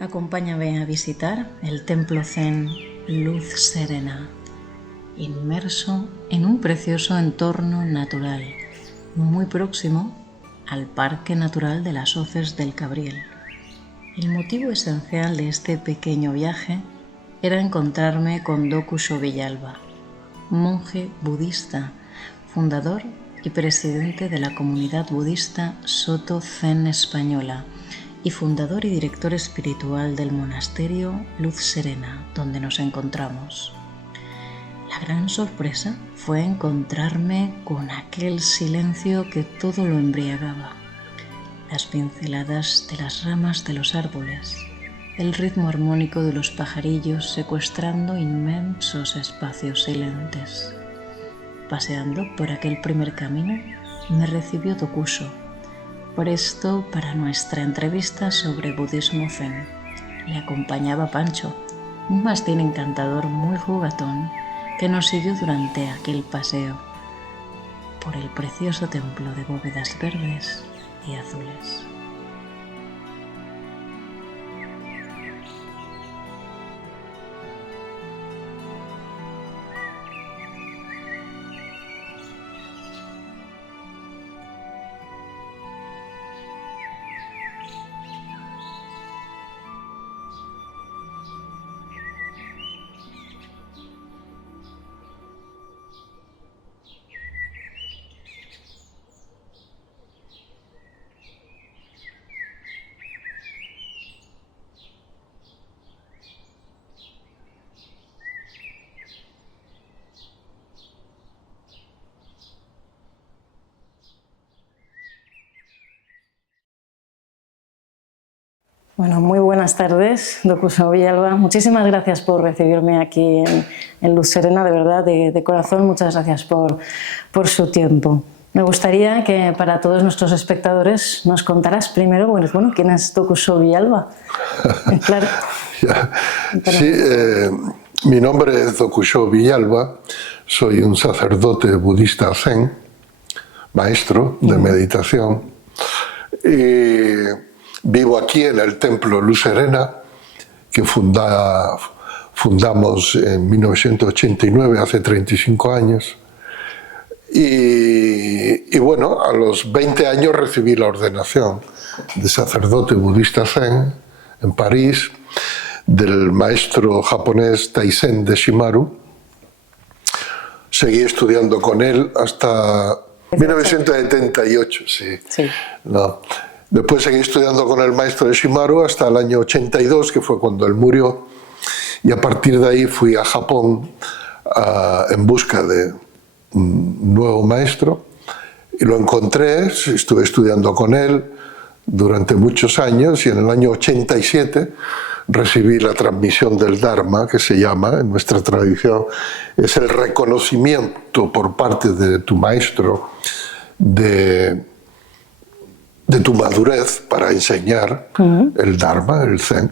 Acompáñame a visitar el templo zen Luz Serena, inmerso en un precioso entorno natural, muy próximo al Parque Natural de las Hoces del Cabriel. El motivo esencial de este pequeño viaje era encontrarme con Dokusho Villalba, monje budista, fundador y presidente de la comunidad budista Soto Zen Española, y fundador y director espiritual del monasterio Luz Serena, donde nos encontramos. La gran sorpresa fue encontrarme con aquel silencio que todo lo embriagaba. Las pinceladas de las ramas de los árboles, el ritmo armónico de los pajarillos secuestrando inmensos espacios silentes. Paseando por aquel primer camino, me recibió Dokusho, presto para nuestra entrevista sobre budismo zen. Le acompañaba Pancho, un mastín encantador muy juguetón que nos siguió durante aquel paseo por el precioso templo de bóvedas verdes y azules. Bueno, muy buenas tardes, Dokusho Villalba. Muchísimas gracias por recibirme aquí en Luz Serena, de verdad, de corazón. Muchas gracias por su tiempo. Me gustaría que para todos nuestros espectadores nos contaras primero, bueno, ¿quién es Dokusho Villalba? Claro. Sí, mi nombre es Dokusho Villalba, soy un sacerdote budista zen, maestro de meditación, y vivo aquí en el templo Luz Serena, que fundamos en 1989, hace 35 años. Y bueno, a los 20 años recibí la ordenación de sacerdote budista zen en París, del maestro japonés Taisen de Shimaru. Seguí estudiando con él hasta 1978, sí. No. Después seguí estudiando con el maestro de Shimaru hasta el año 82, que fue cuando él murió, y a partir de ahí fui a Japón en busca de un nuevo maestro, y lo encontré, estuve estudiando con él durante muchos años, y en el año 87 recibí la transmisión del Dharma, que se llama, en nuestra tradición, es el reconocimiento por parte de tu maestro de tu madurez para enseñar el Dharma, el Zen.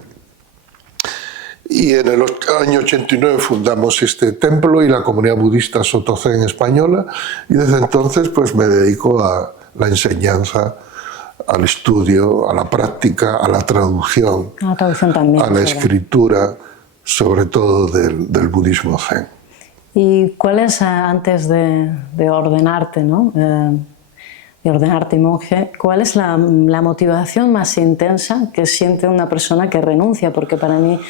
Y en el año 89 fundamos este templo y la comunidad budista Soto Zen española, y desde entonces pues me dedico a la enseñanza, al estudio, a la práctica, a la traducción también, a la escritura, sobre todo del budismo zen. ¿Y cuál es, antes de ordenarte, ¿no? De ordenarte monje, cuál es la motivación más intensa que siente una persona que renuncia? Porque para mí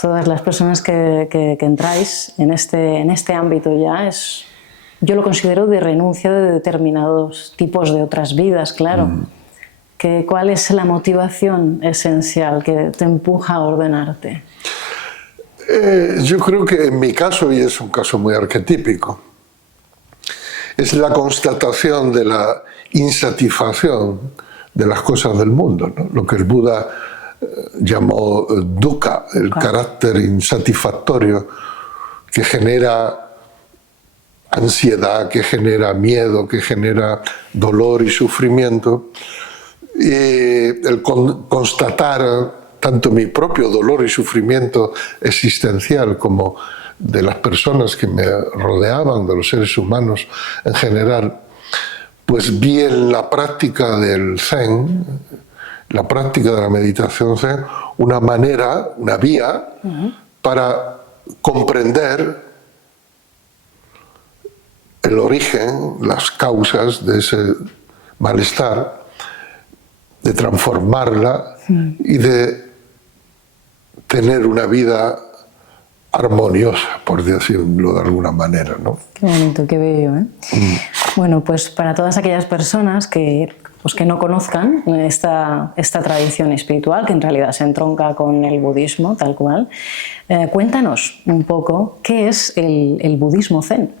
todas las personas que entráis en este ámbito ya yo lo considero de renuncia de determinados tipos de otras vidas, claro. ¿Cuál es la motivación esencial que te empuja a ordenarte? Yo creo que en mi caso, y es un caso muy arquetípico, es la constatación de la insatisfacción de las cosas del mundo, ¿no? Lo que el Buda llamó dukkha, el carácter insatisfactorio que genera ansiedad, que genera miedo, que genera dolor y sufrimiento. Y el constatar tanto mi propio dolor y sufrimiento existencial como de las personas que me rodeaban, de los seres humanos en general, pues vi en la práctica del Zen, la práctica de la meditación Zen, una manera, una vía para comprender el origen, las causas de ese malestar, de transformarla y de tener una vida armoniosa, por decirlo de alguna manera, ¿no? Qué bonito, qué bello, ¿eh? Bueno, pues para todas aquellas personas que no conozcan esta tradición espiritual, que en realidad se entronca con el budismo, tal cual, cuéntanos un poco qué es el budismo zen.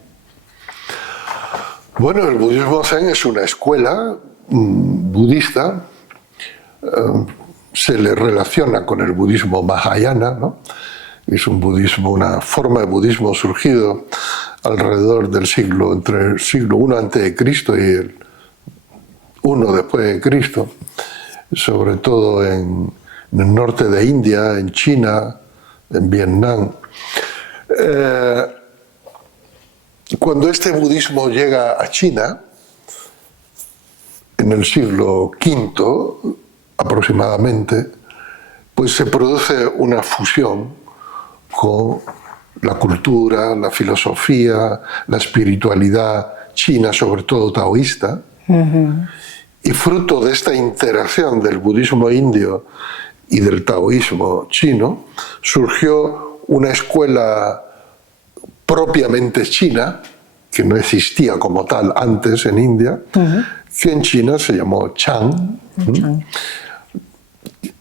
Bueno, el budismo zen es una escuela budista, se le relaciona con el budismo mahayana, ¿no? Es un budismo, una forma de budismo surgido alrededor del siglo, entre el siglo I a.C. y el I después de Cristo, sobre todo en el norte de India, en China, en Vietnam. Cuando este budismo llega a China, en el siglo V aproximadamente, pues se produce una fusión con la cultura, la filosofía, la espiritualidad china, sobre todo taoísta. Y fruto de esta interacción del budismo indio y del taoísmo chino, surgió una escuela propiamente china, que no existía como tal antes en India, que en China se llamó Chan.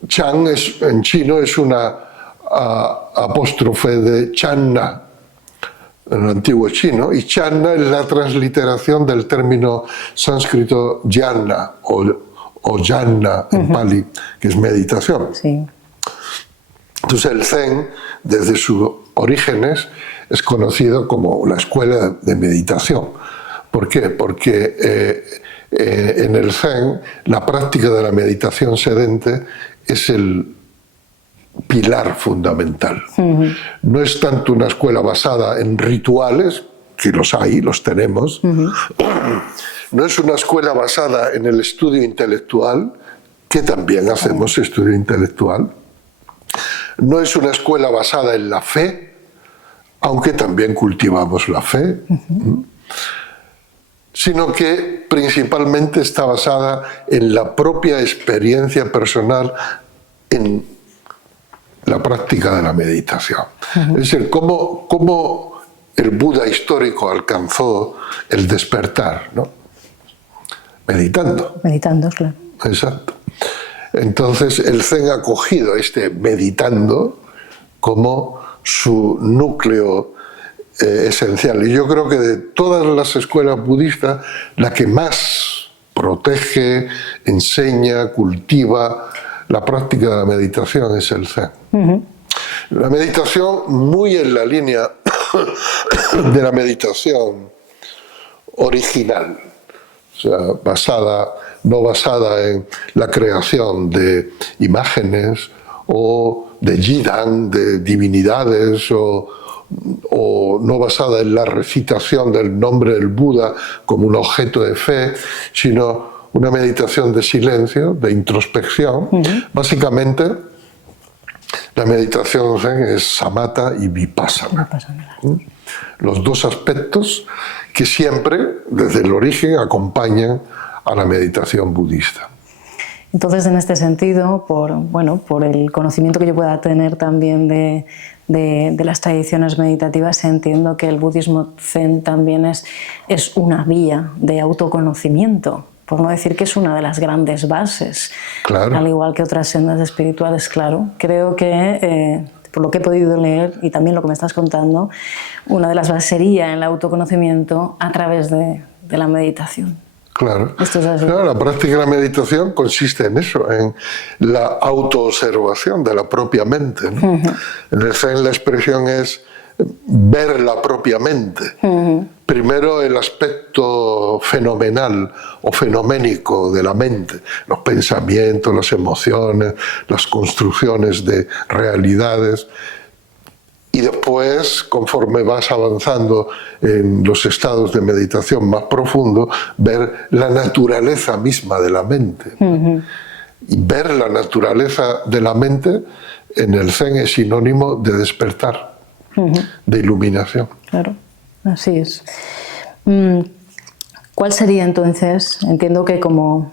Chan en chino es una apóstrofe de Channa, en el antiguo chino, y Channa es la transliteración del término sánscrito jnana o jnana en Pali, que es meditación. Sí. Entonces el Zen, desde sus orígenes, es conocido como la escuela de meditación. ¿Por qué? Porque en el Zen la práctica de la meditación sedente es el pilar fundamental. No es tanto una escuela basada en rituales, que los hay, los tenemos. No es una escuela basada en el estudio intelectual, que también hacemos estudio intelectual. No es una escuela basada en la fe, aunque también cultivamos la fe, sino que principalmente está basada en la propia experiencia personal, en la práctica de la meditación. Es decir, cómo el Buda histórico alcanzó el despertar, ¿no? Meditando. Meditando, claro. Exacto. Entonces el Zen ha cogido este meditando como su núcleo esencial. Y yo creo que de todas las escuelas budistas, la que más protege, enseña, cultiva la práctica de la meditación es el Zen. La meditación, muy en la línea de la meditación original, o sea, no basada en la creación de imágenes o de Jidang, de divinidades, o no basada en la recitación del nombre del Buda como un objeto de fe, sino una meditación de silencio, de introspección. Básicamente, la meditación Zen es samatha y vipassana. Los dos aspectos que siempre, desde el origen, acompañan a la meditación budista. Entonces, en este sentido, por el conocimiento que yo pueda tener también de las tradiciones meditativas, entiendo que el budismo zen también es una vía de autoconocimiento, por no decir que es una de las grandes bases, claro. Al igual que otras sendas espirituales, claro. Creo que, por lo que he podido leer y también lo que me estás contando, una de las bases sería el autoconocimiento a través de la meditación. Claro. Esto es así. Claro, la práctica de la meditación consiste en eso, en la autoobservación de la propia mente, ¿no? En el Zen la expresión es ver la propia mente. Primero el aspecto fenomenal o fenoménico de la mente, los pensamientos, las emociones, las construcciones de realidades. Y después, conforme vas avanzando en los estados de meditación más profundos, ver la naturaleza misma de la mente. Y ver la naturaleza de la mente en el Zen es sinónimo de despertar, de iluminación. Claro, así es. ¿Cuál sería entonces, entiendo que como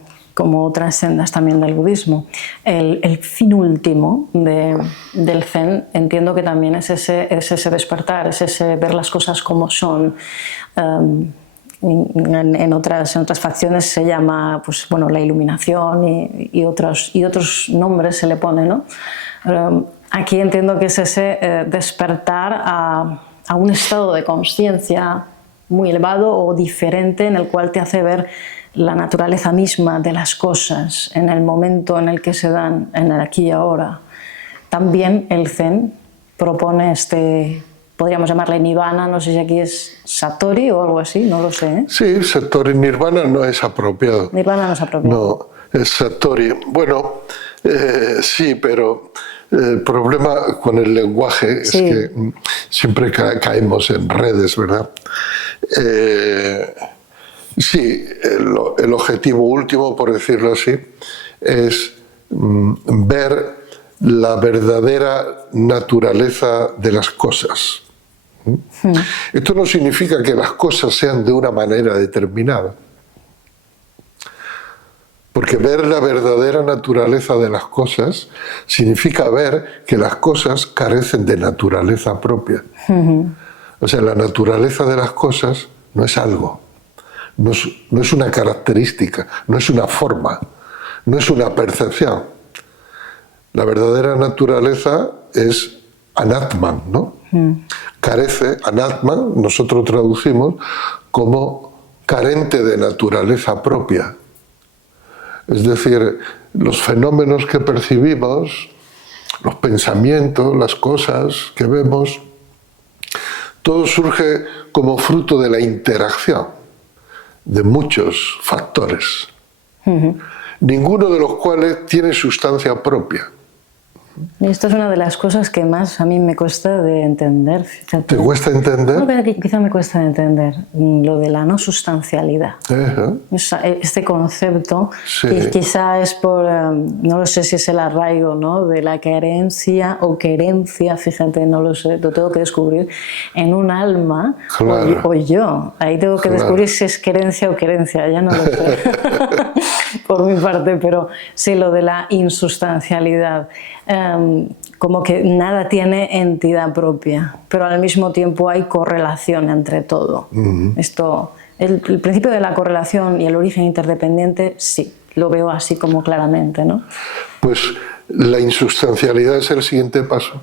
otras sendas también del budismo, el fin último del Zen? Entiendo que también es ese despertar, es ese ver las cosas como son. En otras facciones se llama, pues, bueno, la iluminación y otros nombres se le pone, ¿no? Aquí entiendo que es ese despertar a un estado de conciencia muy elevado o diferente, en el cual te hace ver la naturaleza misma de las cosas en el momento en el que se dan, en el aquí y ahora. También el Zen propone podríamos llamarle Nirvana, no sé si aquí es Satori o algo así, no lo sé, ¿eh? Sí, Satori, Nirvana no es apropiado. Nirvana no es apropiado. No, es Satori. Bueno, sí, pero el problema con el lenguaje es que siempre caemos en redes, ¿verdad? Sí, el objetivo último, por decirlo así, es ver la verdadera naturaleza de las cosas. Esto no significa que las cosas sean de una manera determinada, porque ver la verdadera naturaleza de las cosas significa ver que las cosas carecen de naturaleza propia. O sea, la naturaleza de las cosas no es algo, no es una característica, no es una forma, no es una percepción. La verdadera naturaleza es Anatman, ¿no? Carece, Anatman, nosotros traducimos como carente de naturaleza propia. Es decir, los fenómenos que percibimos, los pensamientos, las cosas que vemos, todo surge como fruto de la interacción de muchos factores, ninguno de los cuales tiene sustancia propia. Y esto es una de las cosas que más a mí me cuesta de entender. Fíjate. ¿Te cuesta entender? No, quizá me cuesta de entender lo de la no sustancialidad. Este concepto, que quizá es por, no lo sé si es el arraigo, ¿no?, de la querencia o querencia, fíjate, no lo sé, lo tengo que descubrir, en un alma, claro, o yo. Ahí tengo que descubrir si es querencia o querencia, ya no lo sé, por mi parte, pero sí, lo de la insustancialidad. Como que nada tiene entidad propia, pero al mismo tiempo hay correlación entre todo. El principio de la correlación y el origen interdependiente, sí, lo veo así como claramente, ¿no? Pues la insustancialidad es el siguiente paso.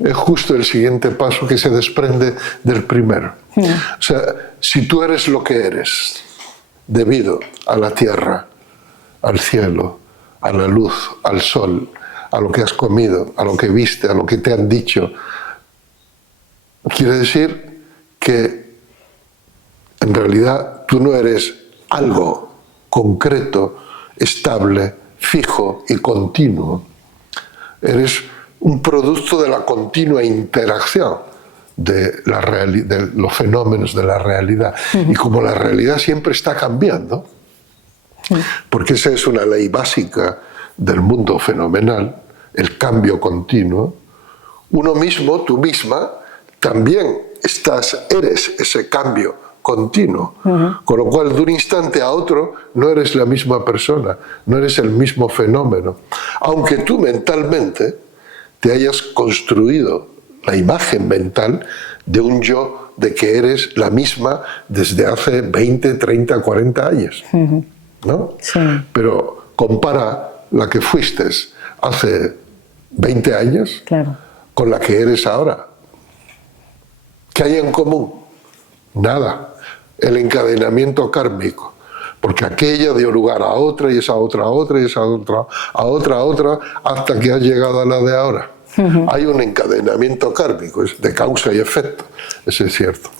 Es justo el siguiente paso que se desprende del primero. O sea, si tú eres lo que eres, debido a la tierra, al cielo, a la luz, al sol, a lo que has comido, a lo que viste, a lo que te han dicho, quiere decir que en realidad tú no eres algo concreto, estable, fijo y continuo. Eres un producto de la continua interacción de los fenómenos de la realidad. Y como la realidad siempre está cambiando, porque esa es una ley básica del mundo fenomenal, el cambio continuo, uno mismo, tú misma, también eres ese cambio continuo. Con lo cual, de un instante a otro, no eres la misma persona, no eres el mismo fenómeno. Aunque tú mentalmente te hayas construido la imagen mental de un yo, de que eres la misma desde hace 20, 30, 40 años. ¿No? Sí. Pero compara la que fuiste hace 20 años, claro, con la que eres ahora. ¿Qué hay en común? Nada. El encadenamiento kármico. Porque aquella dio lugar a otra, y esa otra a otra, y esa otra a otra, hasta que has llegado a la de ahora. Hay un encadenamiento kármico, es de causa y efecto. Eso es cierto.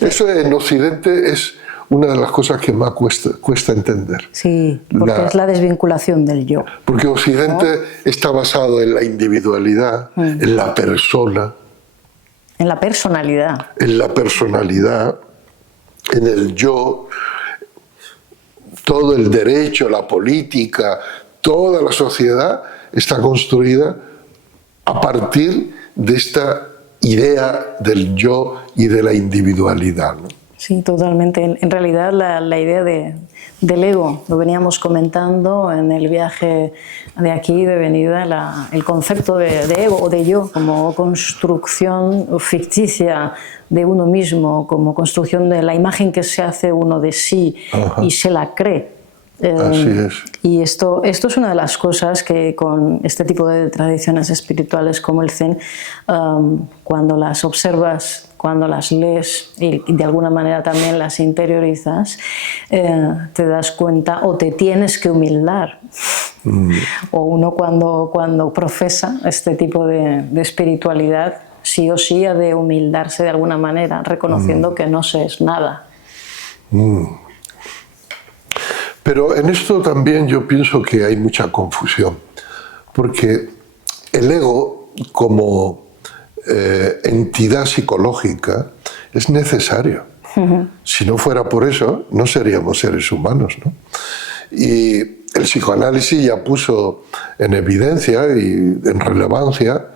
Eso en Occidente es una de las cosas que más cuesta entender. Sí, porque es la desvinculación del yo. Porque Occidente está basado en la individualidad, en la persona. En la personalidad. En la personalidad, en el yo. todo el derecho, la política, toda la sociedad está construida a partir de esta idea del yo y de la individualidad, ¿no? Sí, totalmente. En realidad la idea del ego, lo veníamos comentando en el viaje de aquí, de venida, el concepto de ego o de yo como construcción ficticia de uno mismo, como construcción de la imagen que se hace uno de sí. Ajá. Y se la cree. Así es. Y esto es una de las cosas que con este tipo de tradiciones espirituales como el Zen, cuando las observas, cuando las lees y de alguna manera también las interiorizas, te das cuenta o te tienes que humildar. O uno cuando profesa este tipo de espiritualidad, sí o sí ha de humildarse de alguna manera, reconociendo que no se es nada. Pero en esto también yo pienso que hay mucha confusión, porque el ego como entidad psicológica es necesario. Si no fuera por eso, no seríamos seres humanos, ¿no? Y el psicoanálisis ya puso en evidencia y en relevancia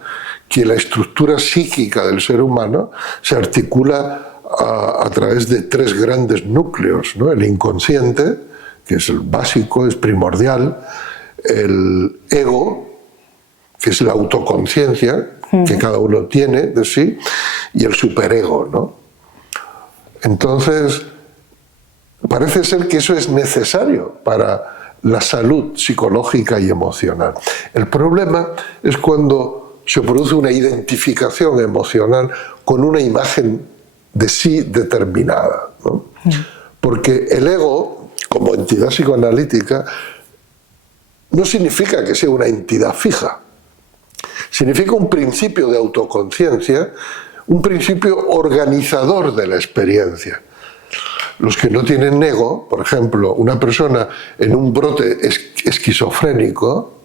que la estructura psíquica del ser humano se articula a través de tres grandes núcleos, ¿no? El inconsciente, que es el básico, es primordial, el ego, que es la autoconciencia que cada uno tiene de sí, y el superego, ¿no? Entonces, parece ser que eso es necesario para la salud psicológica y emocional. El problema es cuando se produce una identificación emocional con una imagen de sí determinada, ¿no? Porque el ego, como entidad psicoanalítica, no significa que sea una entidad fija. Significa un principio de autoconciencia, un principio organizador de la experiencia. Los que no tienen ego, por ejemplo, una persona en un brote esquizofrénico,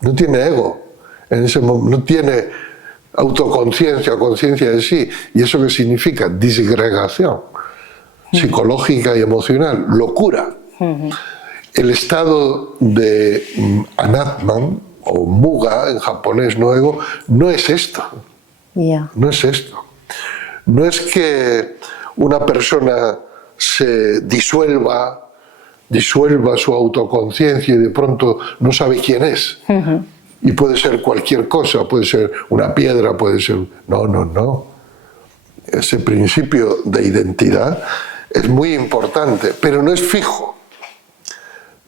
no tiene ego, no tiene autoconciencia o conciencia de sí. ¿Y eso qué significa? Disgregación psicológica y emocional, locura. El estado de Anatman o Muga en japonés, no ego, no es esto. No es esto. No es que una persona se disuelva su autoconciencia y de pronto no sabe quién es. Y puede ser cualquier cosa, puede ser una piedra, puede ser... No. Ese principio de identidad es muy importante, pero no es fijo,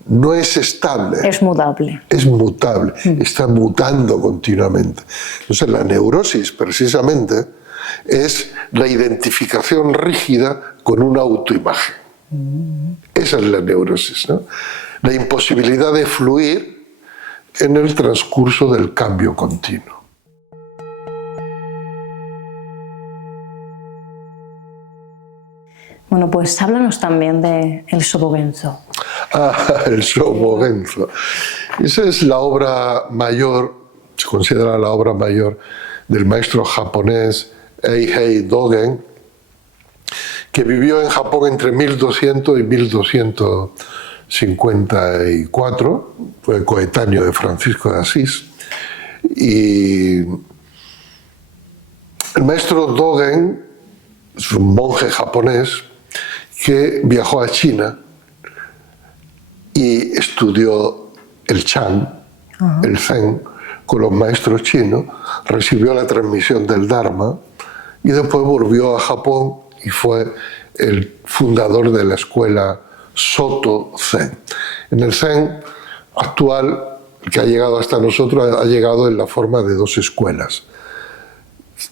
no es estable. Es mutable. Es mutable, está mutando continuamente. Entonces la neurosis, precisamente, es la identificación rígida con una autoimagen. Esa es la neurosis, ¿no? La imposibilidad de fluir en el transcurso del cambio continuo. Bueno, pues háblanos también de el Shobogenzo. El Shobogenzo. Esa es la obra mayor, se considera la obra mayor del maestro japonés Eihei Dogen, que vivió en Japón entre 1200 y 1254, fue coetáneo de Francisco de Asís. Y el maestro Dogen es un monje japonés que viajó a China y estudió el Chan, el Zen, con los maestros chinos, recibió la transmisión del Dharma y después volvió a Japón y fue el fundador de la escuela Soto Zen. En el Zen actual, que ha llegado hasta nosotros, ha llegado en la forma de dos escuelas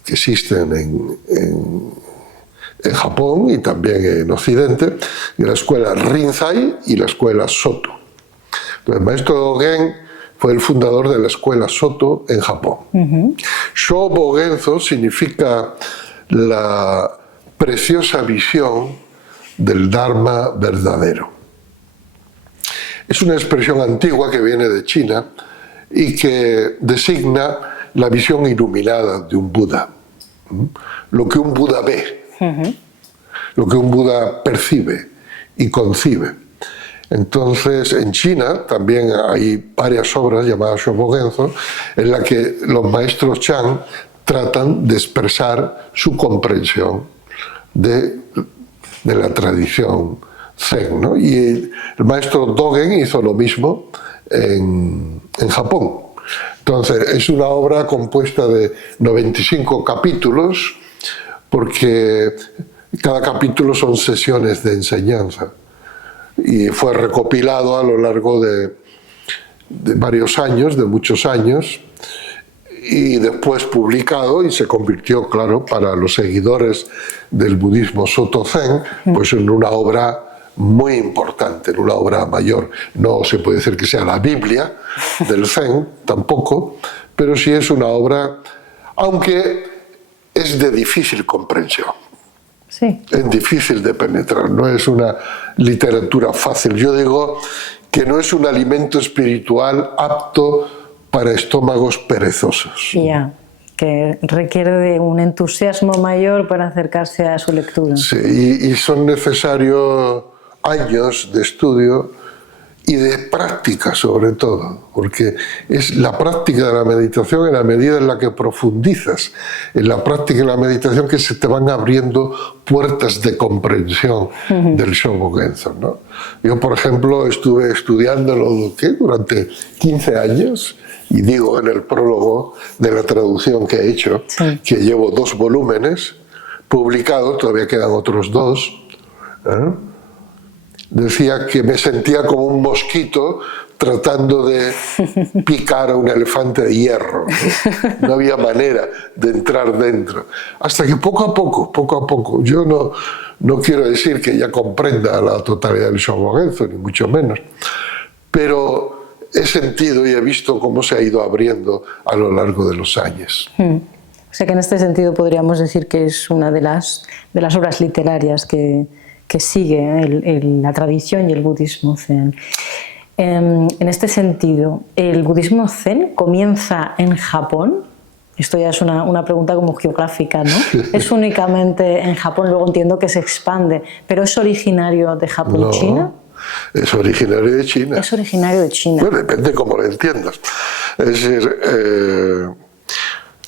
que existen en Japón y también en Occidente, la escuela Rinzai y la escuela Soto. El maestro Dogen fue el fundador de la escuela Soto en Japón. Shobogenzo significa la preciosa visión del Dharma verdadero. Es una expresión antigua que viene de China y que designa la visión iluminada de un Buda. Lo que un Buda ve, lo que un Buda percibe y concibe. Entonces, en China también hay varias obras llamadas Shobogenzo en las que los maestros Chan tratan de expresar su comprensión de la tradición Zen, ¿no? Y el maestro Dogen hizo lo mismo en Japón. Entonces, es una obra compuesta de 95 capítulos, porque cada capítulo son sesiones de enseñanza. Y fue recopilado a lo largo de varios años, de muchos años, y después publicado y se convirtió, claro, para los seguidores del budismo Soto Zen, pues en una obra muy importante, en una obra mayor. No se puede decir que sea la Biblia del Zen, tampoco, pero sí es una obra, aunque es de difícil comprensión. Sí. Es difícil de penetrar, no es una literatura fácil. Yo digo que no es un alimento espiritual apto para estómagos perezosos. Ya, que requiere de un entusiasmo mayor para acercarse a su lectura. Sí, y son necesarios años de estudio y de práctica sobre todo, porque es la práctica de la meditación en la medida en la que profundizas en la práctica de la meditación que se te van abriendo puertas de comprensión del Shobogenzo, ¿no? Yo, por ejemplo, estuve estudiándolo durante 15 años y digo en el prólogo de la traducción que he hecho, que llevo 2 volúmenes publicados, todavía quedan otros 2, ¿eh? Decía que me sentía como un mosquito tratando de picar a un elefante de hierro. No había manera de entrar dentro. Hasta que poco a poco, yo no quiero decir que ya comprenda la totalidad del Shobogenzo, ni mucho menos, pero he sentido y he visto cómo se ha ido abriendo a lo largo de los años. O sea que en este sentido podríamos decir que es una de las obras literarias que sigue la tradición y el budismo zen. En este sentido, ¿el budismo zen comienza en Japón? Esto ya es una pregunta como geográfica, ¿no? ¿Es únicamente en Japón? Luego entiendo que se expande, pero ¿es originario de Japón, No, China? Es originario de China. Es originario de China. Bueno, depende cómo lo entiendas. Es decir,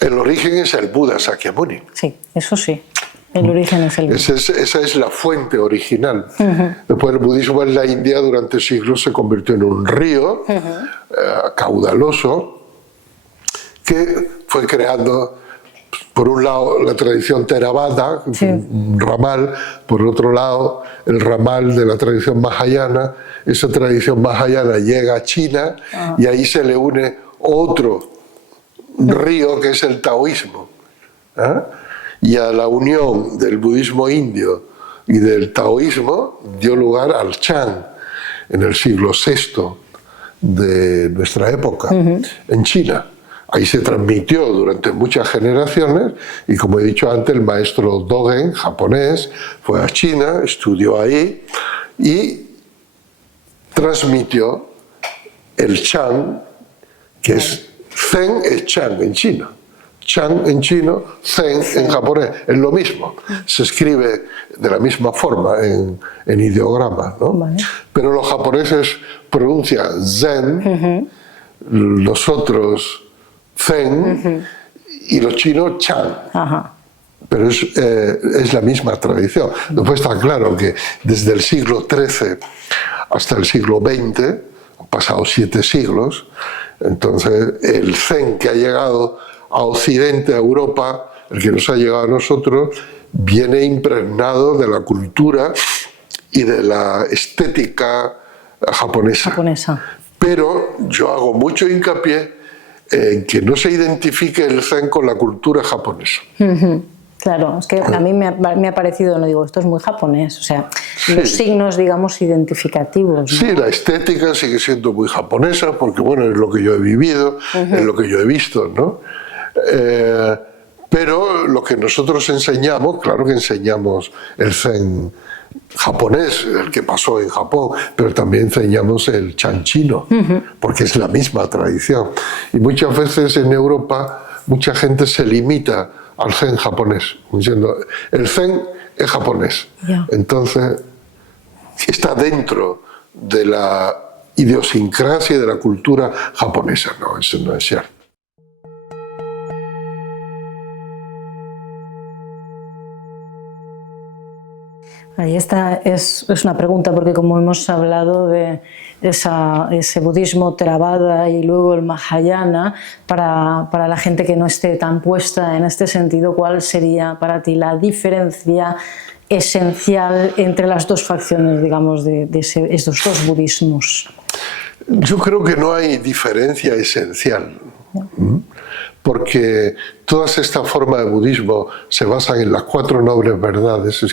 el origen es el Buda Sakyamuni. Sí, eso sí. El origen es el Buda. Esa es la fuente original. Después el budismo en la India durante siglos se convirtió en un río caudaloso que fue creando, por un lado, la tradición Theravada, un ramal, por otro lado, el ramal de la tradición Mahayana. Esa tradición Mahayana llega a China y ahí se le une otro río que es el taoísmo. Y a la unión del budismo indio y del taoísmo dio lugar al Chan en el siglo VI de nuestra época, en China. Ahí se transmitió durante muchas generaciones y, como he dicho antes, el maestro Dogen, japonés, fue a China, estudió ahí y transmitió el Chan, que es Zen, es Chan en chino. Chan en chino, Zen en japonés, es lo mismo. Se escribe de la misma forma en ideograma, ¿no? Vale. Pero los japoneses pronuncian Zen, los otros Zen y los chinos Chan. Pero es la misma tradición. Después está claro que desde el siglo XIII hasta el siglo XX, han pasado 7 siglos, entonces el Zen que ha llegado a Occidente, a Europa, el que nos ha llegado a nosotros, viene impregnado de la cultura y de la estética japonesa. Pero yo hago mucho hincapié en que no se identifique el Zen con la cultura japonesa. Claro, es que a mí me ha parecido, no digo, esto es muy japonés, o sea, los signos, digamos, identificativos, ¿no? Sí, la estética sigue siendo muy japonesa, porque bueno, es lo que yo he vivido, es lo que yo he visto, ¿no? Pero lo que nosotros enseñamos, claro que enseñamos el Zen japonés, el que pasó en Japón, pero también enseñamos el Chan chino, porque es la misma tradición. Y muchas veces en Europa mucha gente se limita al Zen japonés, diciendo, el Zen es japonés. Entonces, está dentro de la idiosincrasia y de la cultura japonesa. No, eso no es cierto. Ahí esta es una pregunta, porque como hemos hablado de ese budismo Theravada y luego el Mahayana, para la gente que no esté tan puesta en este sentido, ¿cuál sería para ti la diferencia esencial entre las dos facciones, digamos, de estos dos budismos? Yo creo que no hay diferencia esencial, porque todas estas formas de budismo se basan en las 4 nobles verdades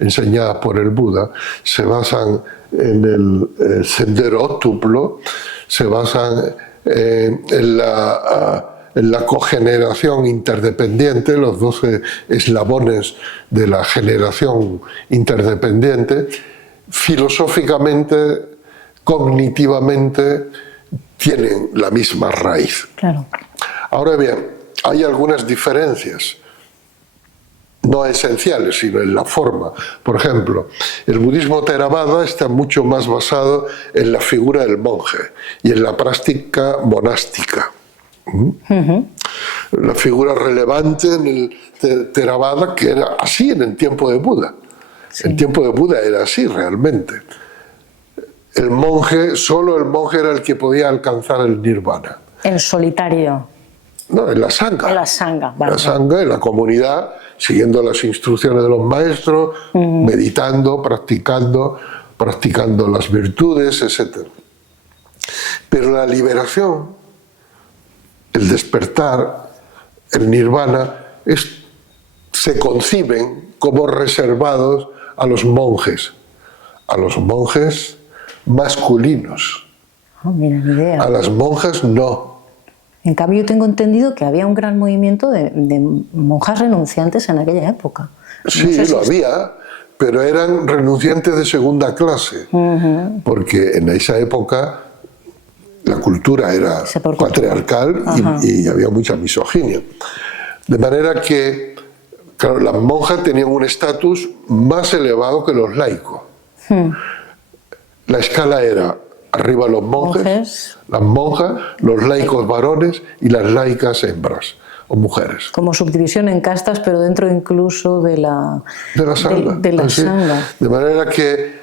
enseñadas por el Buda, se basan en el sendero óctuplo, se basan en la cogeneración interdependiente, los 12 eslabones de la generación interdependiente. Filosóficamente, cognitivamente, tienen la misma raíz. Claro. Ahora bien, hay algunas diferencias, no esenciales, sino en la forma. Por ejemplo, el budismo Theravada está mucho más basado en la figura del monje y en la práctica monástica. La figura relevante en el Theravada, que era así en el tiempo de Buda. Sí. El tiempo de Buda era así realmente. El monje, solo el monje era el que podía alcanzar el nirvana. En solitario. No, en la sangha. En la sangha, vale. La sangha, en la comunidad, siguiendo las instrucciones de los maestros, meditando, practicando las virtudes, etc. Pero la liberación, el despertar, el nirvana, se conciben como reservados a los monjes masculinos. Oh, mira, ni idea. A las monjas no. En cambio, yo tengo entendido que había un gran movimiento de monjas renunciantes en aquella época. Sí, no sé lo había, pero eran renunciantes de segunda clase, porque en esa época la cultura era patriarcal y había mucha misoginia. De manera que, claro, las monjas tenían un estatus más elevado que los laicos. La escala era arriba los monjes, las monjas, los laicos varones y las laicas hembras o mujeres. Como subdivisión en castas, pero dentro incluso de la sangha. De manera que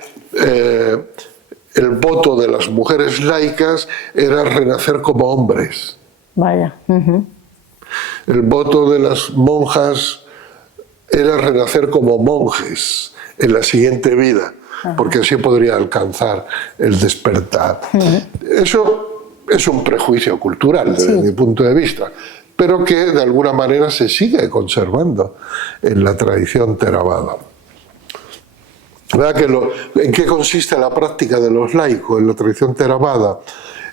el voto de las mujeres laicas era renacer como hombres. Vaya. El voto de las monjas era renacer como monjes en la siguiente vida, porque así podría alcanzar el despertar. Eso es un prejuicio cultural desde mi punto de vista, pero que de alguna manera se sigue conservando en la tradición Theravada. ¿En qué consiste la práctica de los laicos en la tradición Theravada?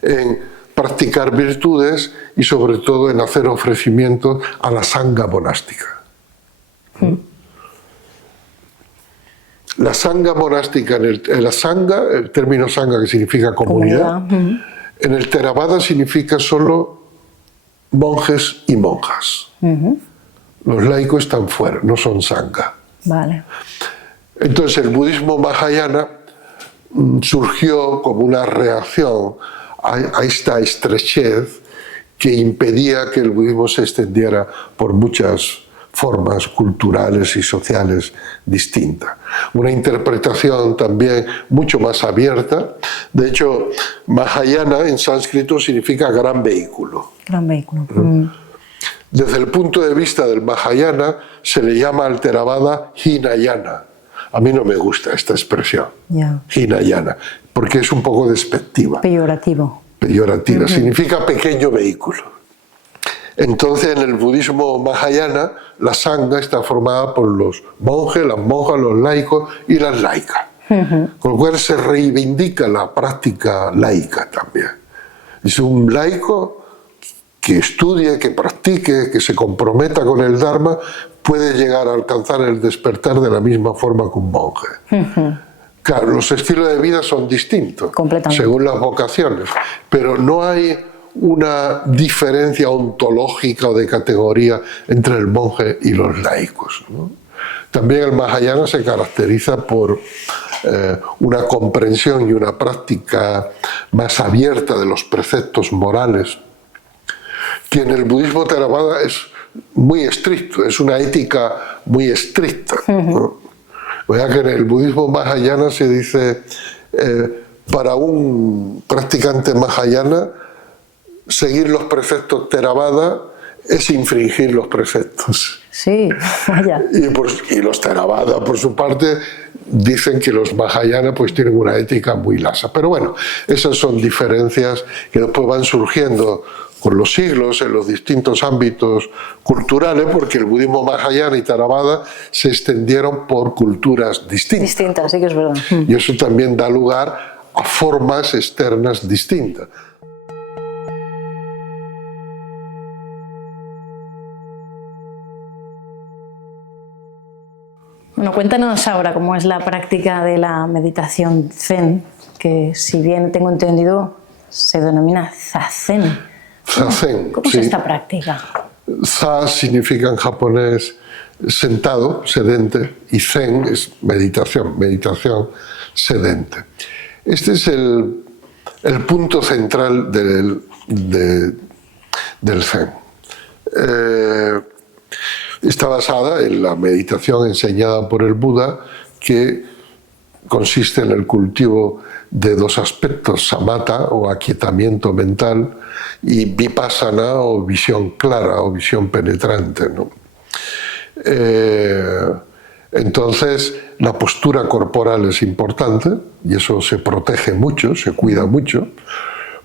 En practicar virtudes y sobre todo en hacer ofrecimientos a la sangha monástica. La sangha monástica, el término sangha, que significa comunidad, en el Theravada significa solo monjes y monjas. Los laicos están fuera, no son sangha. Vale. Entonces el budismo Mahayana surgió como una reacción a esta estrechez que impedía que el budismo se extendiera por muchas formas culturales y sociales distintas. Una interpretación también mucho más abierta. De hecho, Mahayana en sánscrito significa gran vehículo. Gran vehículo. Desde el punto de vista del Mahayana se le llama al Theravada Hinayana. A mí no me gusta esta expresión, Hinayana, porque es un poco despectiva. Peyorativo. Peyorativa, significa pequeño vehículo. Entonces, en el budismo Mahayana, la sangha está formada por los monjes, las monjas, los laicos y las laicas. Con lo cual se reivindica la práctica laica también. Es un laico que estudie, que practique, que se comprometa con el Dharma, puede llegar a alcanzar el despertar de la misma forma que un monje. Claro, los estilos de vida son distintos según las vocaciones, pero no hay una diferencia ontológica o de categoría entre el monje y los laicos, ¿no? También el Mahayana se caracteriza por una comprensión y una práctica más abierta de los preceptos morales, que en el budismo Theravada es muy estricto, es una ética muy estricta, ¿no? O sea que en el budismo Mahayana se dice, para un practicante Mahayana, seguir los preceptos Theravada es infringir los preceptos. Sí, vaya. Y los Theravada, por su parte, dicen que los Mahayana pues tienen una ética muy lasa. Pero bueno, esas son diferencias que después van surgiendo con los siglos en los distintos ámbitos culturales, porque el budismo Mahayana y Theravada se extendieron por culturas distintas. Distintas, sí que es verdad. Y eso también da lugar a formas externas distintas. Bueno, cuéntanos ahora cómo es la práctica de la meditación Zen, que si bien tengo entendido se denomina Zazen. Zazen, ¿Cómo es esta práctica? Za significa en japonés sentado, sedente, y Zen es meditación, meditación sedente. Este es el punto central del Zen. Está basada en la meditación enseñada por el Buda, que consiste en el cultivo de dos aspectos, samatha o aquietamiento mental y vipassana o visión clara o visión penetrante, ¿no? Entonces la postura corporal es importante y eso se protege mucho, se cuida mucho,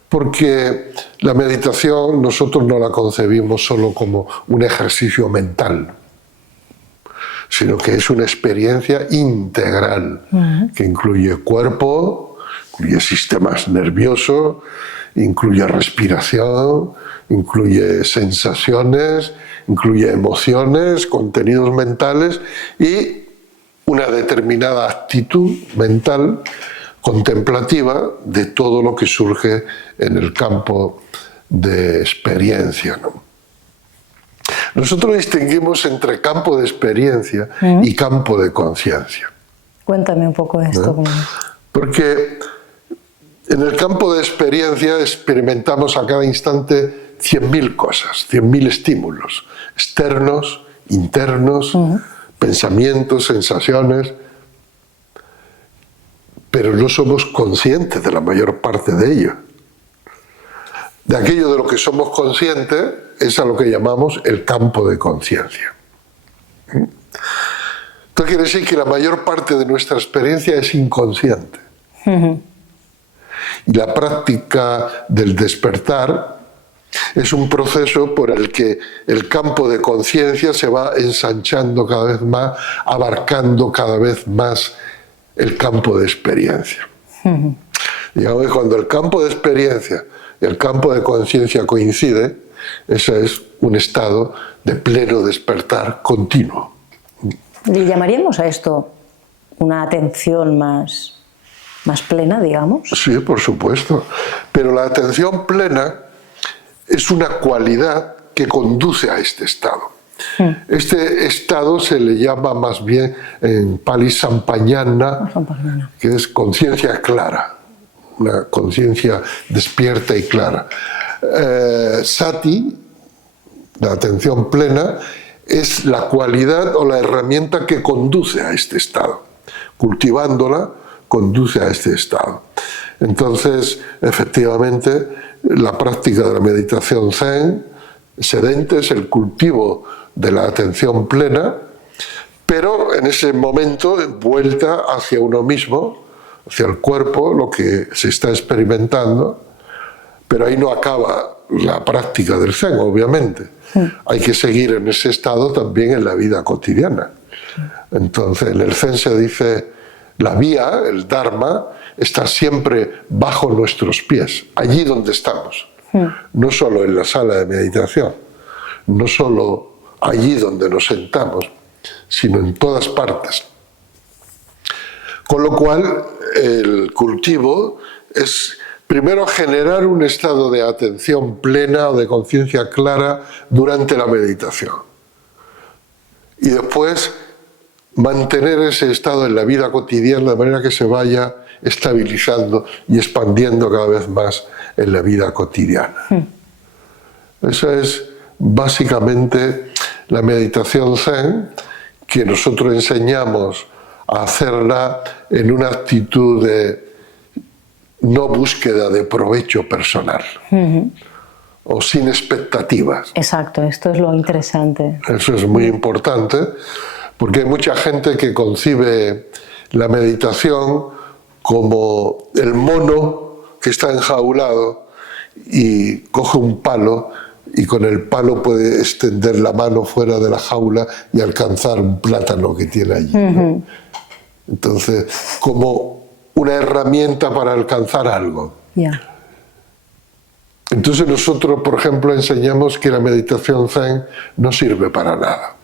porque la meditación nosotros no la concebimos solo como un ejercicio mental, sino que es una experiencia integral que incluye cuerpo, incluye sistemas nerviosos, incluye respiración, incluye sensaciones, incluye emociones, contenidos mentales y una determinada actitud mental contemplativa de todo lo que surge en el campo de experiencia, ¿no? Nosotros distinguimos entre campo de experiencia y campo de conciencia. Cuéntame un poco esto. Porque en el campo de experiencia experimentamos a cada instante 100.000 cosas, 100.000 estímulos, externos, internos, pensamientos, sensaciones, pero no somos conscientes de la mayor parte de ello. De aquello de lo que somos conscientes es a lo que llamamos el campo de conciencia. Esto quiere decir que la mayor parte de nuestra experiencia es inconsciente. Y la práctica del despertar es un proceso por el que el campo de conciencia se va ensanchando cada vez más, abarcando cada vez más el campo de experiencia. Digamos que cuando el campo de experiencia y el campo de conciencia coincide, ese es un estado de pleno despertar continuo. ¿Le llamaríamos a esto una atención más plena, digamos? Sí, por supuesto. Pero la atención plena es una cualidad que conduce a este estado. Este estado se le llama más bien en Pali Sampañana, que es conciencia clara, una conciencia despierta y clara. Sati, la atención plena, es la cualidad o la herramienta que conduce a este estado. Cultivándola, conduce a este estado. Entonces, efectivamente, la práctica de la meditación Zen sedente es el cultivo de la atención plena, pero en ese momento vuelta hacia uno mismo, hacia el cuerpo, lo que se está experimentando, pero ahí no acaba la práctica del Zen, obviamente. Hay que seguir en ese estado también en la vida cotidiana. Entonces, en el Zen se dice, la vía, el Dharma, está siempre bajo nuestros pies, allí donde estamos. No solo en la sala de meditación, no solo allí donde nos sentamos, sino en todas partes. Con lo cual, el cultivo es primero generar un estado de atención plena o de conciencia clara durante la meditación. Y después mantener ese estado en la vida cotidiana de manera que se vaya estabilizando y expandiendo cada vez más en la vida cotidiana. Esa es básicamente la meditación Zen, que nosotros enseñamos a hacerla en una actitud de no búsqueda de provecho personal o sin expectativas. Exacto, esto es lo interesante. Eso es muy importante, porque hay mucha gente que concibe la meditación como el mono que está enjaulado y coge un palo y con el palo puede extender la mano fuera de la jaula y alcanzar un plátano que tiene allí, ¿no? Entonces, como una herramienta para alcanzar algo. Entonces nosotros, por ejemplo, enseñamos que la meditación Zen no sirve para nada.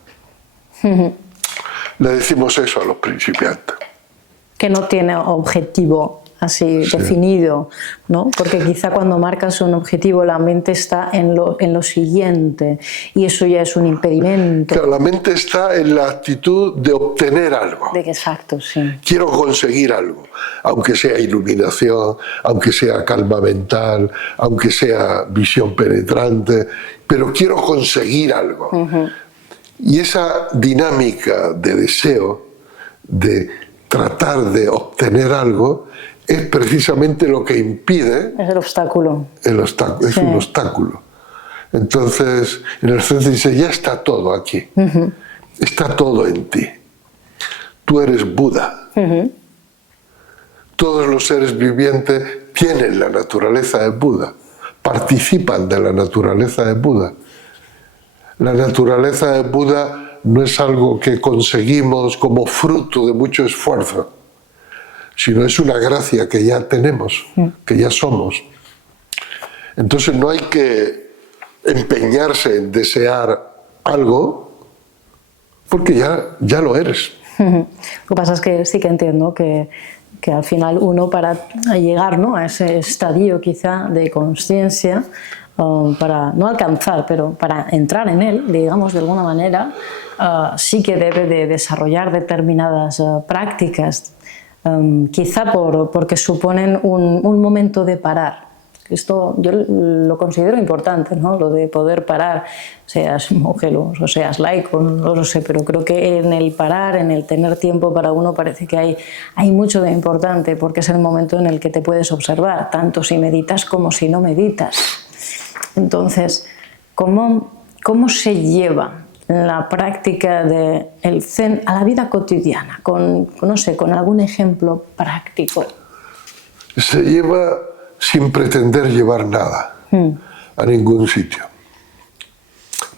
Le decimos eso a los principiantes. Que no tiene objetivo así definido, ¿no? Porque quizá cuando marcas un objetivo la mente está en lo siguiente y eso ya es un impedimento. Claro, la mente está en la actitud de obtener algo. Exacto, sí. Quiero conseguir algo, aunque sea iluminación, aunque sea calma mental, aunque sea visión penetrante, pero quiero conseguir algo. Y esa dinámica de deseo, de tratar de obtener algo, es precisamente lo que impide... Es el obstáculo. Es un obstáculo. Entonces, en el Zen se dice, ya está todo aquí. Está todo en ti. Tú eres Buda. Todos los seres vivientes tienen la naturaleza de Buda, participan de la naturaleza de Buda. La naturaleza de Buda no es algo que conseguimos como fruto de mucho esfuerzo, sino es una gracia que ya tenemos, que ya somos. Entonces no hay que empeñarse en desear algo, porque ya lo eres. Lo que pasa es que sí que entiendo que al final uno para llegar, ¿no?, a ese estadio quizá de consciencia, para no alcanzar, pero para entrar en él, digamos, de alguna manera, sí que debe de desarrollar determinadas prácticas, quizá porque suponen un momento de parar. Esto yo lo considero importante, ¿no?, lo de poder parar, seas monje o seas laico, no lo sé, pero creo que en el parar, en el tener tiempo para uno, parece que hay mucho de importante, porque es el momento en el que te puedes observar, tanto si meditas como si no meditas. Entonces, ¿cómo se lleva la práctica del Zen a la vida cotidiana? No sé, con algún ejemplo práctico. Se lleva sin pretender llevar nada a ningún sitio,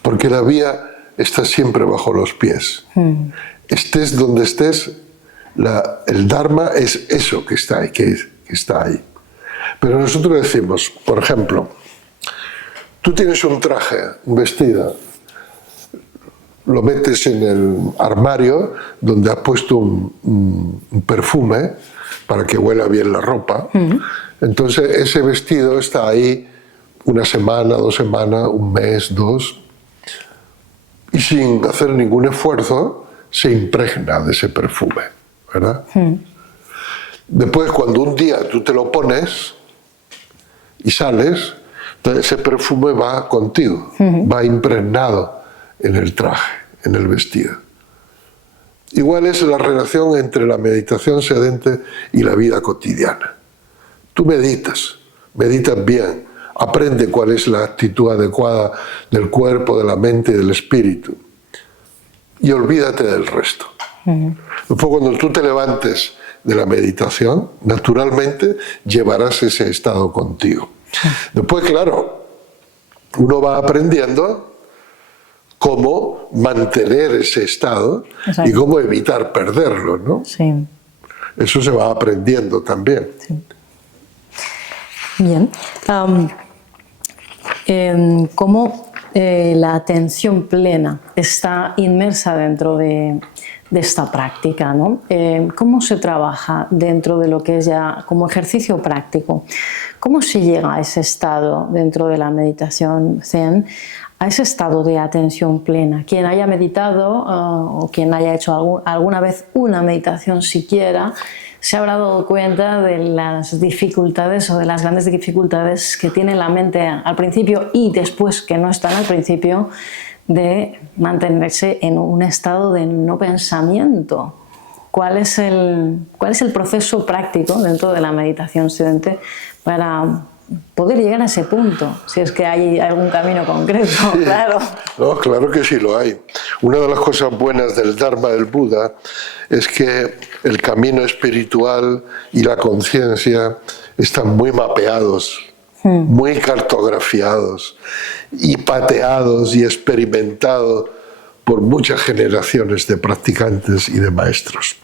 porque la vía está siempre bajo los pies. Estés donde estés, el Dharma es eso que está ahí, que está ahí. Pero nosotros decimos, por ejemplo, tú tienes un traje, un vestido, lo metes en el armario donde has puesto un perfume para que huela bien la ropa. Entonces ese vestido está ahí una semana, 2 semanas, un mes, 2, y sin hacer ningún esfuerzo se impregna de ese perfume, ¿verdad? Después, cuando un día tú te lo pones y sales, entonces ese perfume va contigo, va impregnado en el traje, en el vestido. Igual es la relación entre la meditación sedente y la vida cotidiana. Tú meditas bien, aprende cuál es la actitud adecuada del cuerpo, de la mente y del espíritu. Y olvídate del resto. Después, cuando tú te levantes de la meditación, naturalmente llevarás ese estado contigo. Después, claro, uno va aprendiendo cómo mantener ese estado. Exacto. Y cómo evitar perderlo, ¿no? Sí. Eso se va aprendiendo también. Sí. Bien. ¿Cómo la atención plena está inmersa dentro de esta práctica, ¿no? ¿Cómo se trabaja dentro de lo que es ya como ejercicio práctico? ¿Cómo se llega a ese estado dentro de la meditación Zen, a ese estado de atención plena? Quien haya meditado o quien haya hecho alguna vez una meditación siquiera, se habrá dado cuenta de las dificultades o de las grandes dificultades que tiene la mente al principio y después que no están al principio de mantenerse en un estado de no pensamiento. ¿Cuál es el proceso práctico dentro de la meditación estudiante para poder llegar a ese punto? Si es que hay algún camino concreto, sí. Claro. No, claro que sí lo hay. Una de las cosas buenas del Dharma del Buda es que el camino espiritual y la conciencia están muy mapeados, muy cartografiados y pateados y experimentados por muchas generaciones de practicantes y de maestros.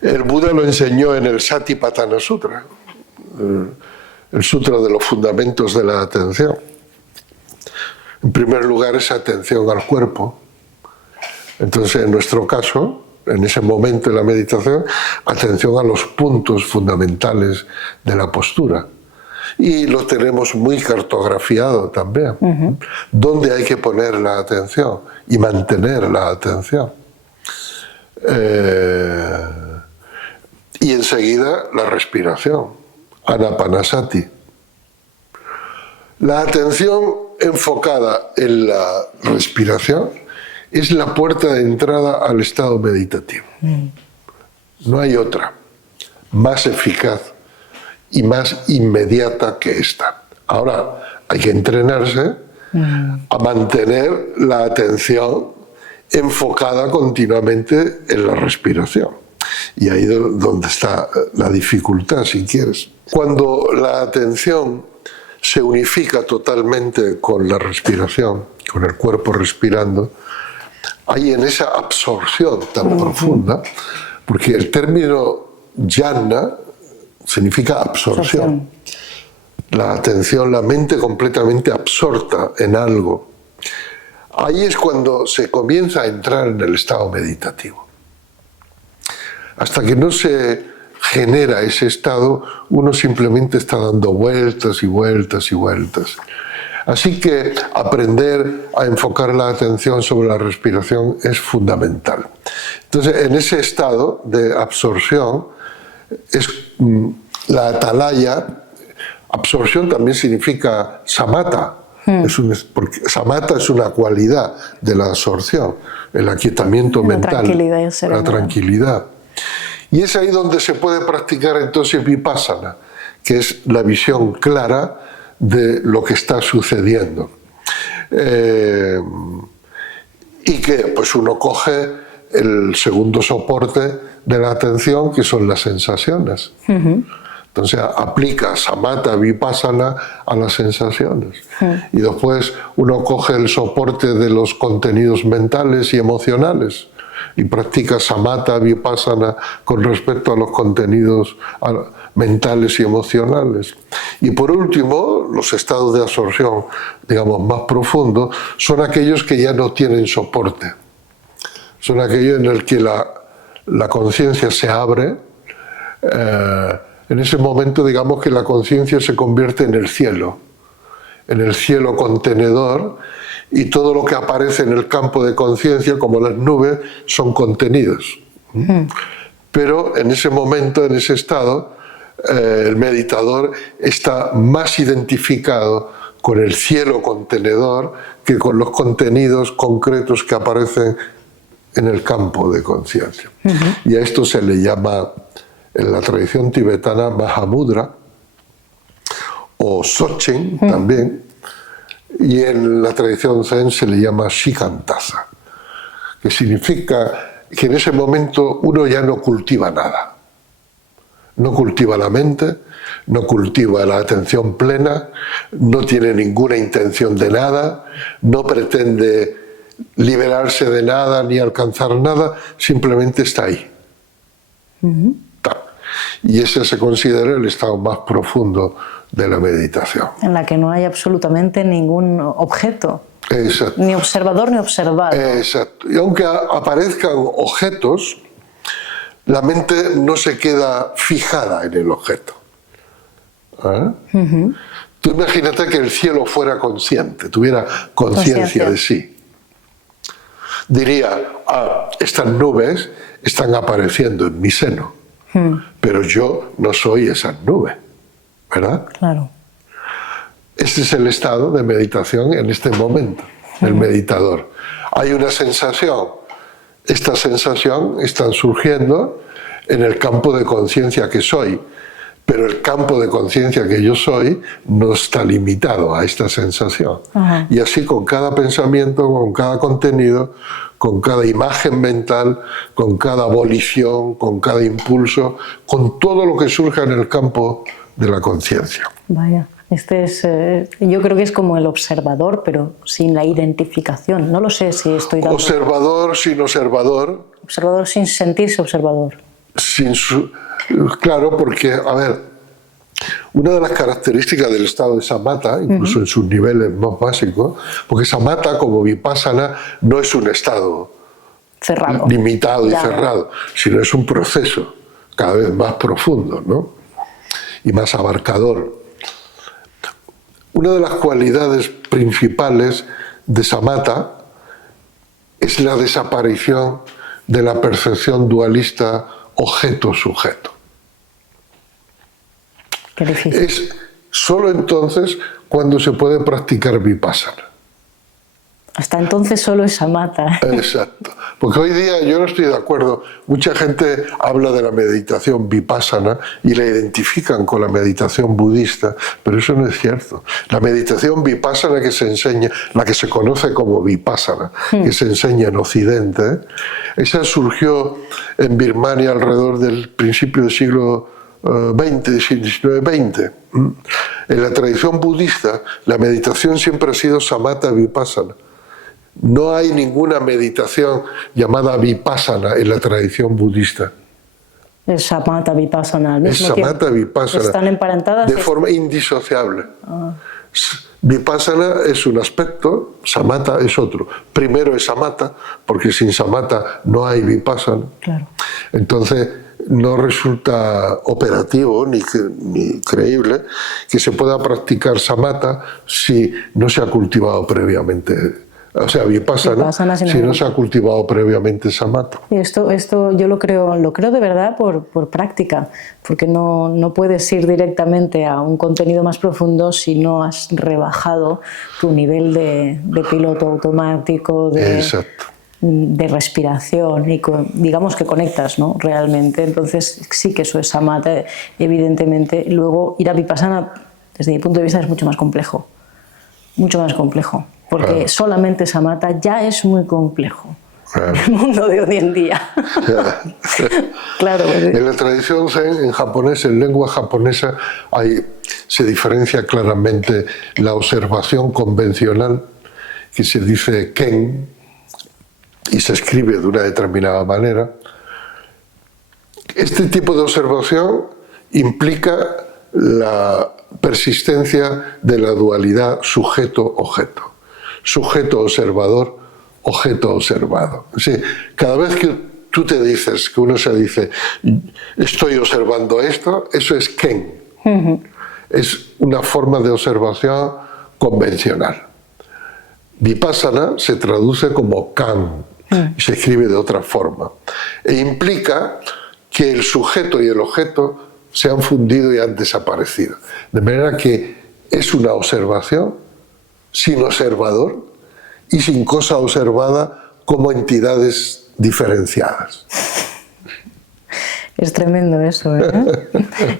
El Buda lo enseñó en el Satipatthana Sutra, el sutra de los fundamentos de la atención. En primer lugar, es atención al cuerpo. Entonces, en nuestro caso, en ese momento de la meditación, atención a los puntos fundamentales de la postura. Y lo tenemos muy cartografiado también. ¿Dónde hay que poner la atención y mantener la atención? Y enseguida la respiración, anapanasati. La atención enfocada en la respiración es la puerta de entrada al estado meditativo. No hay otra más eficaz y más inmediata que esta. Ahora, hay que entrenarse a mantener la atención enfocada continuamente en la respiración. Y ahí es donde está la dificultad, si quieres. Cuando la atención se unifica totalmente con la respiración, con el cuerpo respirando, hay en esa absorción tan profunda, porque el término jhana significa absorción. La atención, la mente completamente absorta en algo. Ahí es cuando se comienza a entrar en el estado meditativo. Hasta que no se genera ese estado, uno simplemente está dando vueltas y vueltas y vueltas. Así que aprender a enfocar la atención sobre la respiración es fundamental. Entonces, en ese estado de absorción, es la atalaya. Absorción también significa samatha. Porque samatha es una cualidad de la absorción, el aquietamiento mental, la tranquilidad. Y es ahí donde se puede practicar entonces vipassana, que es la visión clara de lo que está sucediendo. Y que pues uno coge el segundo soporte de la atención, que son las sensaciones. Entonces aplica samatha vipassana a las sensaciones. Y después uno coge el soporte de los contenidos mentales y emocionales y practica samatha vipassana con respecto a los contenidos mentales y emocionales. Y por último, los estados de absorción, digamos, más profundos, son aquellos que ya no tienen soporte. Son aquellos en el que la conciencia se abre. En ese momento, digamos que la conciencia se convierte en el cielo contenedor, y todo lo que aparece en el campo de conciencia, como las nubes, son contenidos. Pero en ese momento, en ese estado, el meditador está más identificado con el cielo contenedor que con los contenidos concretos que aparecen en el campo de conciencia. Y a esto se le llama, en la tradición tibetana, Mahamudra, o Sochen también, y en la tradición Zen se le llama Shikantaza, que significa que en ese momento uno ya no cultiva nada. No cultiva la mente, no cultiva la atención plena, no tiene ninguna intención de nada, no pretende liberarse de nada ni alcanzar nada, simplemente está ahí. Y ese se considera el estado más profundo de la meditación. En la que no hay absolutamente ningún objeto. Exacto. Ni observador ni observado. Exacto. Y aunque aparezcan objetos, la mente no se queda fijada en el objeto. ¿Eh? Tú imagínate que el cielo fuera consciente, tuviera conciencia de sí. Diría, estas nubes están apareciendo en mi seno, pero yo no soy esas nubes, ¿verdad? Claro. Este es el estado de meditación en este momento, el meditador. Hay una sensación, esta sensación está surgiendo en el campo de conciencia que soy, pero el campo de conciencia que yo soy no está limitado a esta sensación. Y así con cada pensamiento, con cada contenido, con cada imagen mental, con cada volición, con cada impulso, con todo lo que surja en el campo de la conciencia. Vaya. Este es, yo creo que es como el observador, pero sin la identificación. No lo sé si estoy dando... Observador sin observador. Observador sin sentirse observador. Claro, porque, a ver, una de las características del estado de samatha, incluso en sus niveles más básicos, porque samatha como vipassana no es un estado cerrado, limitado y cerrado, sino es un proceso cada vez más profundo, ¿no? Y más abarcador. Una de las cualidades principales de samatha es la desaparición de la percepción dualista objeto-sujeto. Qué difícil. Es solo entonces cuando se puede practicar vipassana. Hasta entonces solo es samatha. Exacto. Porque hoy día yo no estoy de acuerdo. Mucha gente habla de la meditación vipassana y la identifican con la meditación budista, pero eso no es cierto. La meditación vipassana que se enseña, la que se conoce como vipassana, que se enseña en Occidente, esa surgió en Birmania alrededor del principio del siglo XIX-XX. En la tradición budista, la meditación siempre ha sido samatha vipassana. No hay ninguna meditación llamada vipassana en la tradición budista. Es samatha vipassana al mismo tiempo. Es samatha tiempo. vipassana. Están emparentadas. De forma indisociable. Vipassana es un aspecto, samatha es otro. Primero es samatha, porque sin samatha no hay vipassana. Claro. Entonces no resulta operativo ni creíble que se pueda practicar samatha si no se ha cultivado previamente. O sea, vipassana si no se ha cultivado previamente samatha. Y esto yo lo creo de verdad por práctica, porque no puedes ir directamente a un contenido más profundo si no has rebajado tu nivel de piloto automático, de respiración y digamos que conectas, ¿no? Realmente. Entonces sí que eso es samatha, evidentemente. Luego ir a vipassana, desde mi punto de vista, es mucho más complejo. Mucho más complejo. Porque solamente samatha ya es muy complejo. En el mundo de hoy en día. Claro. En la tradición zen, en japonés, en lengua japonesa, se diferencia claramente la observación convencional, que se dice ken, y se escribe de una determinada manera. Este tipo de observación implica la persistencia de la dualidad sujeto-objeto. Sujeto-observador, objeto-observado. Sí, cada vez que tú te dices, que uno se dice, estoy observando esto, eso es ken. Es una forma de observación convencional. Vipassana se traduce como kan, y se escribe de otra forma. E implica que el sujeto y el objeto se han fundido y han desaparecido. De manera que es una observación sin observador y sin cosa observada como entidades diferenciadas. Es tremendo eso, ¿eh?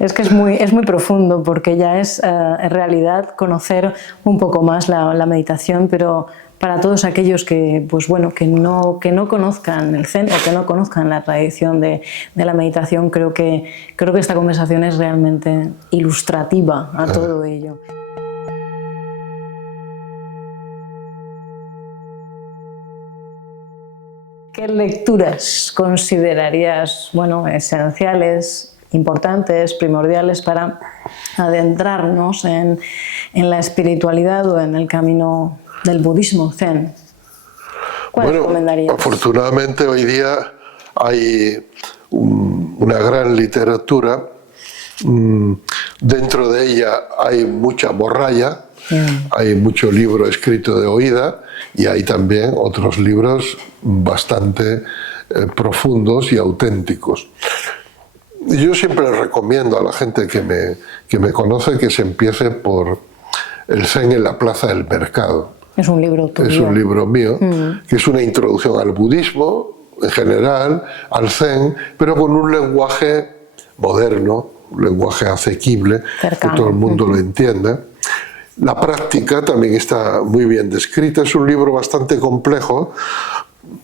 Es que es muy profundo, porque ya es en realidad conocer un poco más la meditación, pero para todos aquellos que, pues bueno, que no conozcan el Zen o que no conozcan la tradición de la meditación, creo que esta conversación es realmente ilustrativa a todo ello. ¿Qué lecturas considerarías, bueno, esenciales, importantes, primordiales para adentrarnos en la espiritualidad o en el camino del budismo zen. ¿Cuál recomendarías? Afortunadamente hoy día hay una gran literatura. Dentro de ella hay mucha morralla, hay mucho libro escrito de oída y hay también otros libros bastante profundos y auténticos. Yo siempre recomiendo a la gente que me conoce que se empiece por El Zen en la Plaza del Mercado. Es un libro tuyo. Es un libro mío, que es una introducción al budismo en general, al Zen, pero con un lenguaje moderno, un lenguaje asequible, cercano, que todo el mundo lo entienda. La práctica también está muy bien descrita, es un libro bastante complejo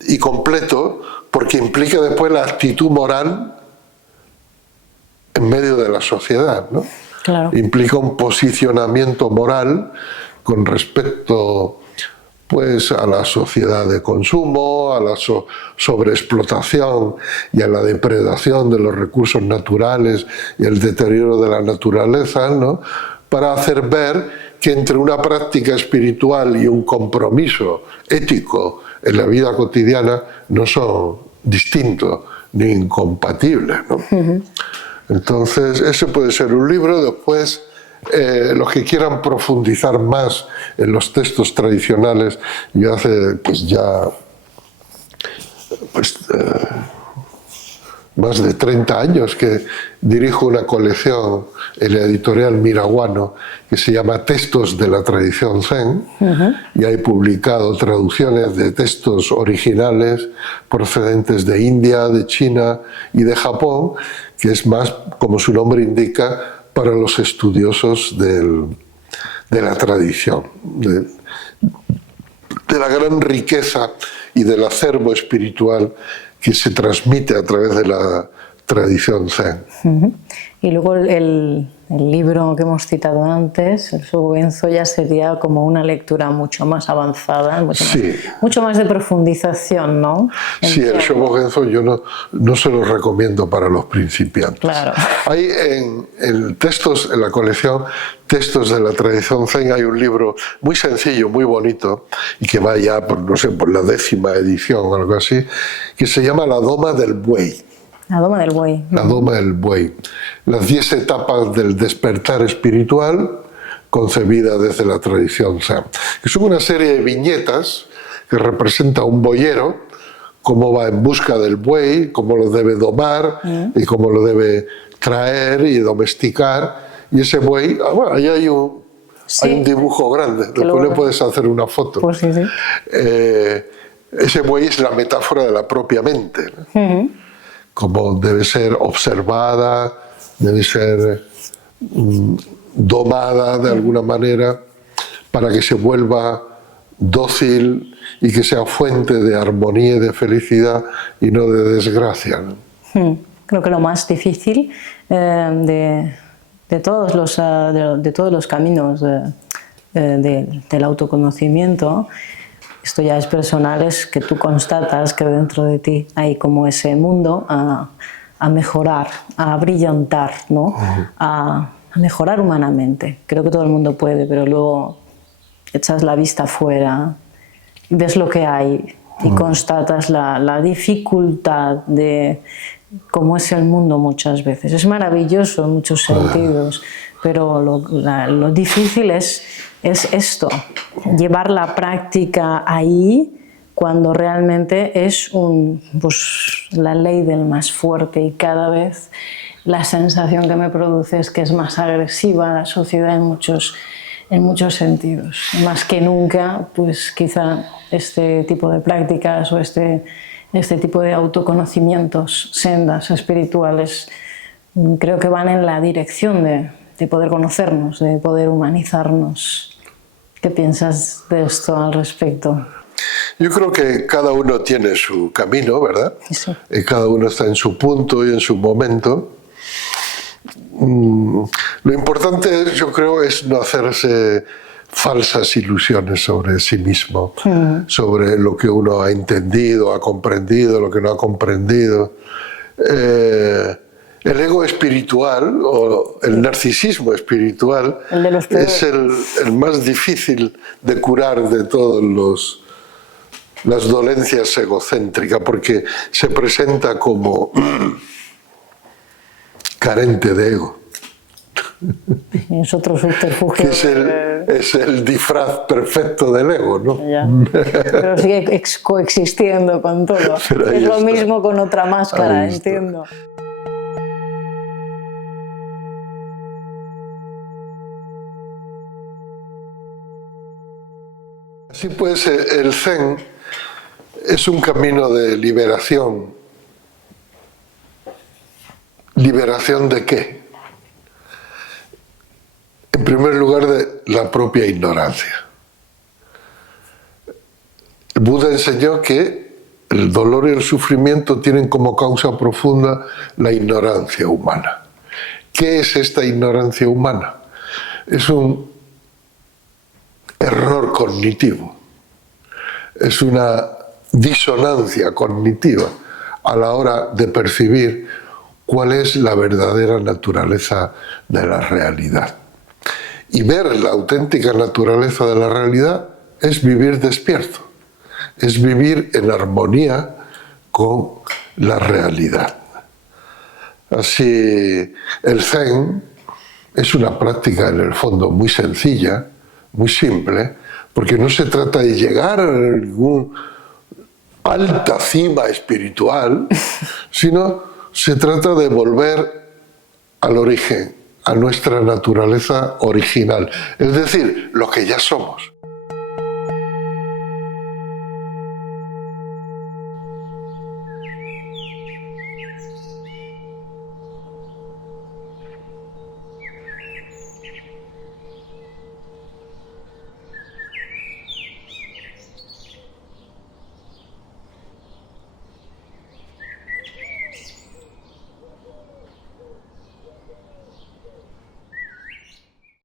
y completo porque implica después la actitud moral en medio de la sociedad, ¿no? Claro. Implica un posicionamiento moral con respecto pues, a la sociedad de consumo, a la sobreexplotación y a la depredación de los recursos naturales y el deterioro de la naturaleza, ¿no? Para hacer ver que entre una práctica espiritual y un compromiso ético en la vida cotidiana no son distintos ni incompatibles, ¿no? Entonces, ese puede ser un libro. Después, los que quieran profundizar más en los textos tradicionales, yo hace pues ya más de 30 años que dirijo una colección en la editorial Miraguano que se llama Textos de la Tradición Zen, y he publicado traducciones de textos originales procedentes de India, de China y de Japón, que es más, como su nombre indica, para los estudiosos de la tradición, de la gran riqueza y del acervo espiritual que se transmite a través de la tradición zen. Y luego el libro que hemos citado antes, el Shobogenzo, ya sería como una lectura mucho más avanzada, mucho más de profundización, ¿no? Sí, el Shobogenzo yo no se lo recomiendo para los principiantes. Claro. Hay en la colección Textos de la Tradición Zen, hay un libro muy sencillo, muy bonito, y que va ya por, no sé, por la 10ª edición o algo así, que se llama La Doma del Buey. La Doma del Buey. La Doma del Buey. Las 10 etapas del despertar espiritual concebida desde la tradición Zen. Que son una serie de viñetas que representa un boyero, cómo va en busca del buey, cómo lo debe domar y cómo lo debe traer y domesticar. Y ese buey, bueno, ahí hay un dibujo grande, después le puedes hacer una foto. Pues sí. Ese buey es la metáfora de la propia mente, ¿no? Como debe ser observada, debe ser domada de alguna manera para que se vuelva dócil y que sea fuente de armonía y de felicidad y no de desgracia, ¿no? Creo que lo más difícil de todos los caminos del autoconocimiento, esto ya es personal, es que tú constatas que dentro de ti hay como ese mundo a mejorar, a brillantar, ¿no? A mejorar humanamente. Creo que todo el mundo puede, pero luego echas la vista afuera, ves lo que hay y constatas la dificultad de cómo es el mundo muchas veces. Es maravilloso en muchos sentidos, pero lo difícil es esto, llevar la práctica ahí cuando realmente es la ley del más fuerte, y cada vez la sensación que me produce es que es más agresiva la sociedad en muchos sentidos. Más que nunca, pues quizá este tipo de prácticas o este tipo de autoconocimientos, sendas espirituales, creo que van en la dirección de poder conocernos, de poder humanizarnos. ¿Qué piensas de esto al respecto? Yo creo que cada uno tiene su camino, ¿verdad? Sí. Cada uno está en su punto y en su momento. Lo importante, yo creo, es no hacerse falsas ilusiones sobre sí mismo, sobre lo que uno ha entendido, ha comprendido, lo que no ha comprendido. El ego espiritual o el narcisismo espiritual es el más difícil de curar de todas las dolencias egocéntricas, porque se presenta como carente de ego. Es otro subterfugio. Es el disfraz perfecto del ego, ¿no? Ya. Pero sigue coexistiendo con todo. Es lo mismo con otra máscara, entiendo. Así pues, el Zen es un camino de liberación. ¿Liberación de qué? En primer lugar, de la propia ignorancia. El Buda enseñó que el dolor y el sufrimiento tienen como causa profunda la ignorancia humana. ¿Qué es esta ignorancia humana? Es un error cognitivo, es una disonancia cognitiva a la hora de percibir cuál es la verdadera naturaleza de la realidad. Y ver la auténtica naturaleza de la realidad es vivir despierto, es vivir en armonía con la realidad. Así, el Zen es una práctica en el fondo muy sencilla, muy simple, porque no se trata de llegar a ninguna alta cima espiritual, sino se trata de volver al origen, a nuestra naturaleza original, es decir, lo que ya somos.